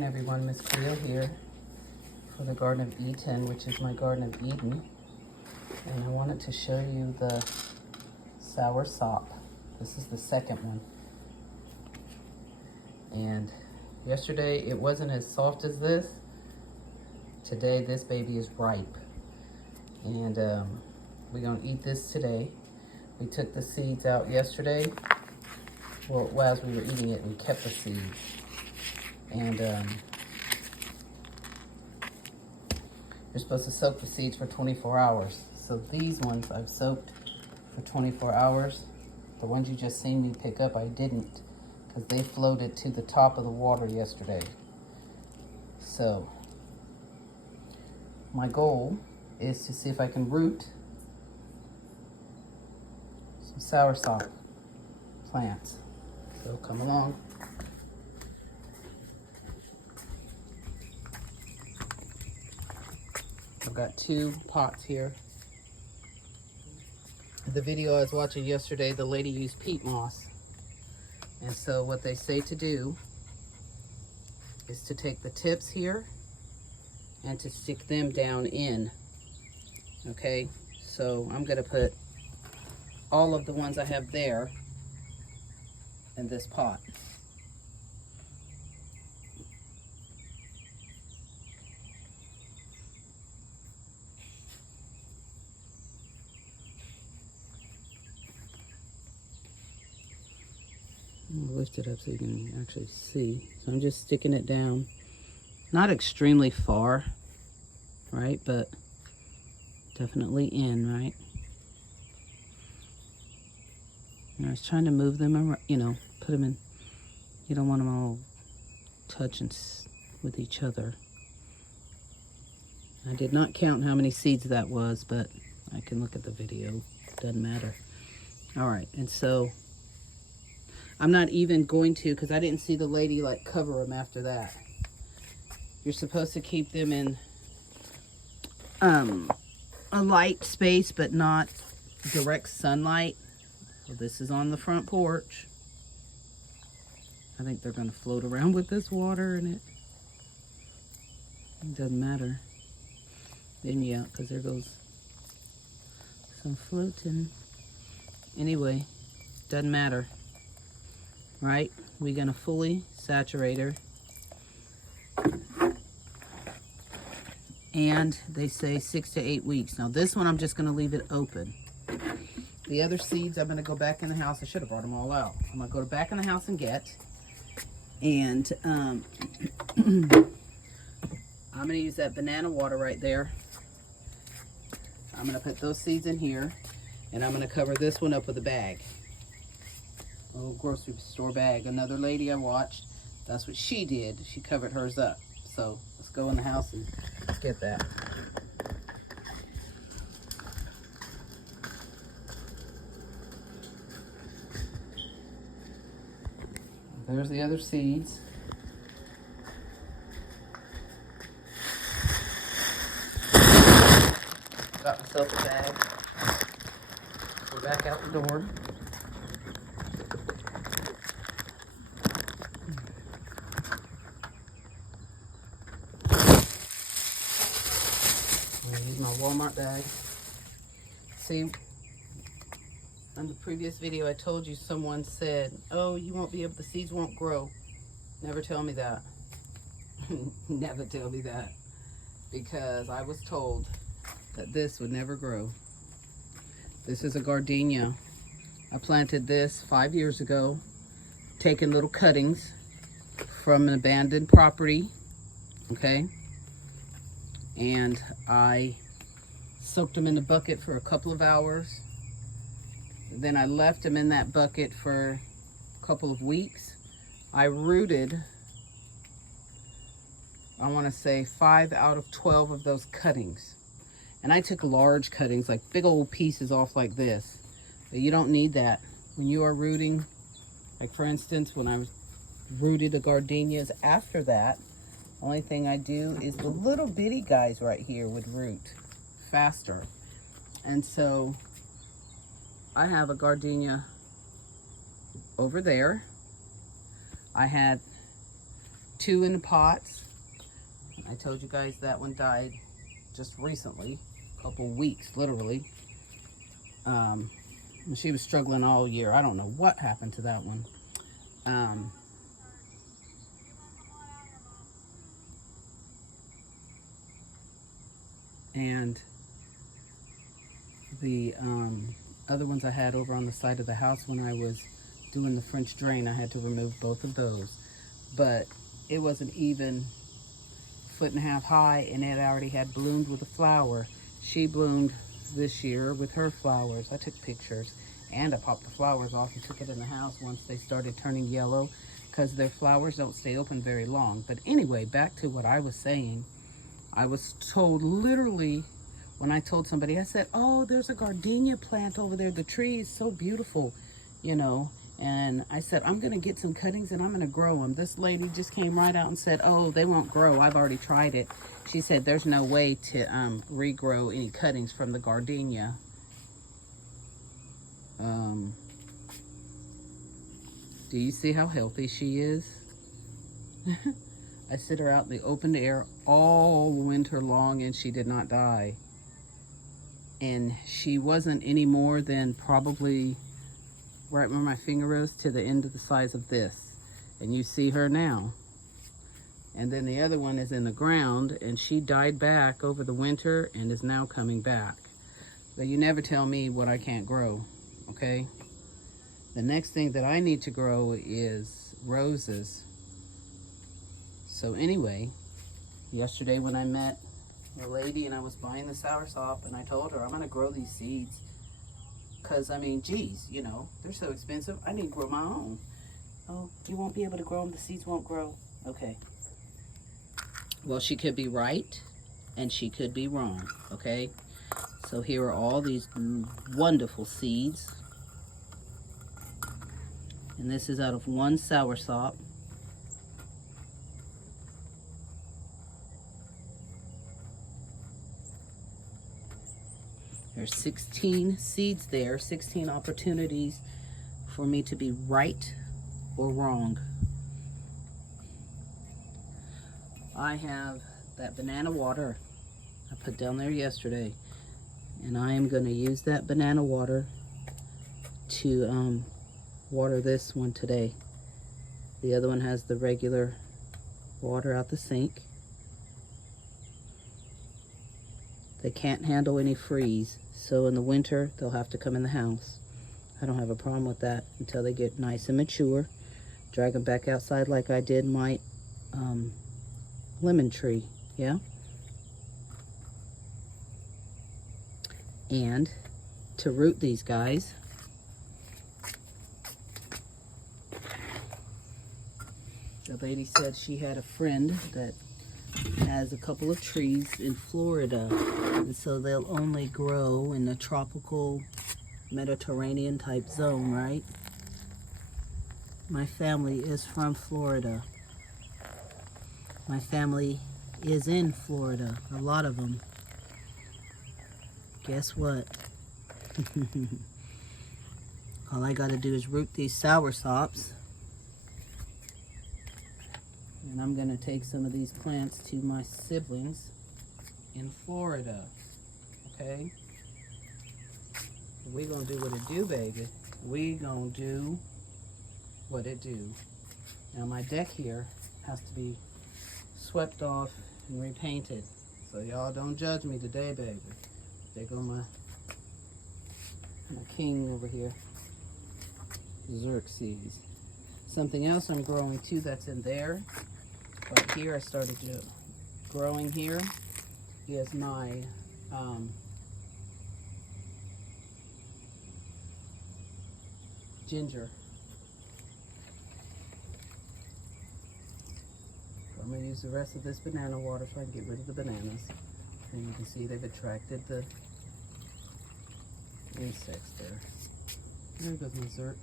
morning, everyone. Miss Cleo here for the Garden of Eden, which is my Garden of Eden. And I wanted to show you the Soursop. This is the second one. And yesterday it wasn't as soft as this. Today this baby is ripe. And we're gonna eat this today. We took the seeds out yesterday. Well, as we were eating it, we kept the seeds. And you're supposed to soak the seeds for 24 hours. So these ones I've soaked for 24 hours. The ones you just seen me pick up, I didn't, because they floated to the top of the water yesterday. So my goal is to see if I can root some soursop plants. So come along. I've got 2 pots here. The video I was watching yesterday, the lady used peat moss. And so what they say to do is to take the tips here and to stick them down in. Okay, so I'm gonna put all of the ones I have there in this pot. I'll lift it up so you can actually see. So I'm just sticking it down. Not extremely far, right? But definitely in, right? And I was trying to move them around, you know, put them in. You don't want them all touching with each other. I did not count how many seeds that was, but I can look at the video. Doesn't matter. All right, and so I'm not even going to, because I didn't see the lady like cover them after that. You're supposed to keep them in a light space, but not direct sunlight. So this is on the front porch. I think they're going to float around with this water in it. It doesn't matter. Then yeah, because there goes some floating. Anyway, doesn't matter. Right? We're going to fully saturate her. And they say 6 to 8 weeks. Now this one I'm just going to leave it open. The other seeds I'm going to go back in the house. I should have brought them all out. I'm going to go back in the house and get. And I'm going to use that banana water right there. I'm going to put those seeds in here. And I'm going to cover this one up with a bag. A little grocery store bag. Another lady I watched, that's what she did. She covered hers up. So let's go in the house and get that. There's the other seeds. Got myself a bag. We're back out the door. My Walmart bag. See, on the previous video I told you someone said, oh, you won't be able, the seeds won't grow. Never tell me that. Never tell me that. Because I was told that this would never grow. This is a gardenia. I planted this 5 years ago, taking little cuttings from an abandoned property, okay? And I soaked them in the bucket for a couple of hours. Then I left them in that bucket for a couple of weeks. I rooted, I want to say 5 out of 12 of those cuttings. And I took large cuttings, like big old pieces off like this. But you don't need that. When you are rooting, like for instance, when I rooted the gardenias after that, only thing I do is the little bitty guys right here would root faster. And so I have a gardenia over there. I had 2 in the pots. I told you guys that one died just recently, a couple weeks, literally. She was struggling all year. I don't know what happened to that one. And the other ones I had over on the side of the house when I was doing the French drain, I had to remove both of those. But it wasn't even 1.5 feet high, and it already had bloomed with a flower. She bloomed this year with her flowers. I took pictures, and I popped the flowers off and took it in the house once they started turning yellow, because their flowers don't stay open very long. But anyway, back to what I was saying. I was told, literally, when I told somebody, I said, oh, there's a gardenia plant over there. The tree is so beautiful, you know. And I said, I'm going to get some cuttings and I'm going to grow them. This lady just came right out and said, oh, they won't grow. I've already tried it. She said, there's no way to regrow any cuttings from the gardenia. Do you see how healthy she is? I sit her out in the open air all winter long and she did not die. And she wasn't any more than probably right where my finger is to the end of the size of this. And you see her now. And then the other one is in the ground, and she died back over the winter and is now coming back. But you never tell me what I can't grow, okay? The next thing that I need to grow is roses. So anyway, yesterday when I met a lady and I was buying the Soursop, and I told her I'm gonna grow these seeds. Because, I mean, geez, you know, they're so expensive. I need to grow my own. Oh, you won't be able to grow them. The seeds won't grow. Okay. Well, she could be right, and she could be wrong, okay? So here are all these wonderful seeds. And this is out of one Soursop. There's 16 seeds there, 16 opportunities for me to be right or wrong. I have that banana water I put down there yesterday, and I am going to use that banana water to water this one today. The other one has the regular water out the sink. They can't handle any freeze, so in the winter they'll have to come in the house. I don't have a problem with that until they get nice and mature. Drag them back outside like I did my lemon tree, yeah? And to root these guys, the lady said she had a friend that has a couple of trees in Florida, and so they'll only grow in the tropical Mediterranean type zone, right? My family is from Florida. My family is in Florida, a lot of them. Guess what? All I gotta do is root these Soursops. And I'm gonna take some of these plants to my siblings in Florida, okay? We gonna do what it do, baby. We gonna do what it do. Now my deck here has to be swept off and repainted. So y'all don't judge me today, baby. There go my king over here, Xerxes. Something else I'm growing too that's in there. But here I started growing here is my ginger. So I'm going to use the rest of this banana water so I can get rid of the bananas. And you can see they've attracted the insects there. There goes my Zerk.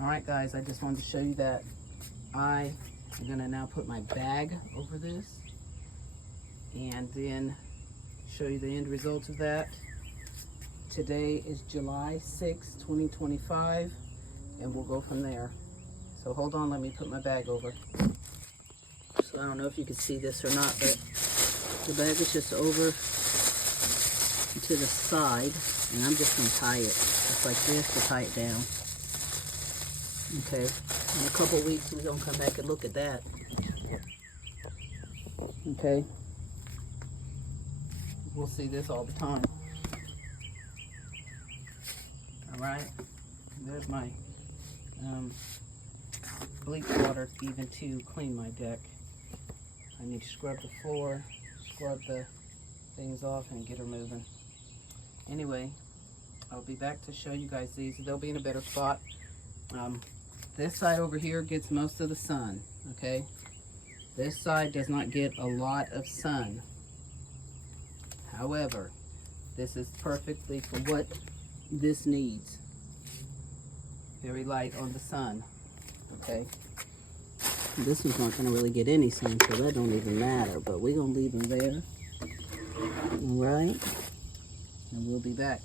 Alright guys, I just wanted to show you that I am going to now put my bag over this and then show you the end result of that. Today is July 6, 2025, and we'll go from there. So hold on, let me put my bag over. I don't know if you can see this or not, but the bag is just over to the side, and I'm just going to tie it just like this to tie it down. Okay, in a couple weeks we're going to come back and look at that. Okay, we'll see this all the time. Alright, there's my bleach water even to clean my deck. I need to scrub the floor, scrub the things off, and get her moving. Anyway, I'll be back to show you guys these. They'll be in a better spot. This side over here gets most of the sun, okay? This side does not get a lot of sun. However, this is perfectly for what this needs. Very light on the sun, okay? This one's not going to really get any sun, so that don't even matter, but we're going to leave them there. All right? And we'll be back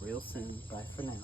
real soon. Bye for now.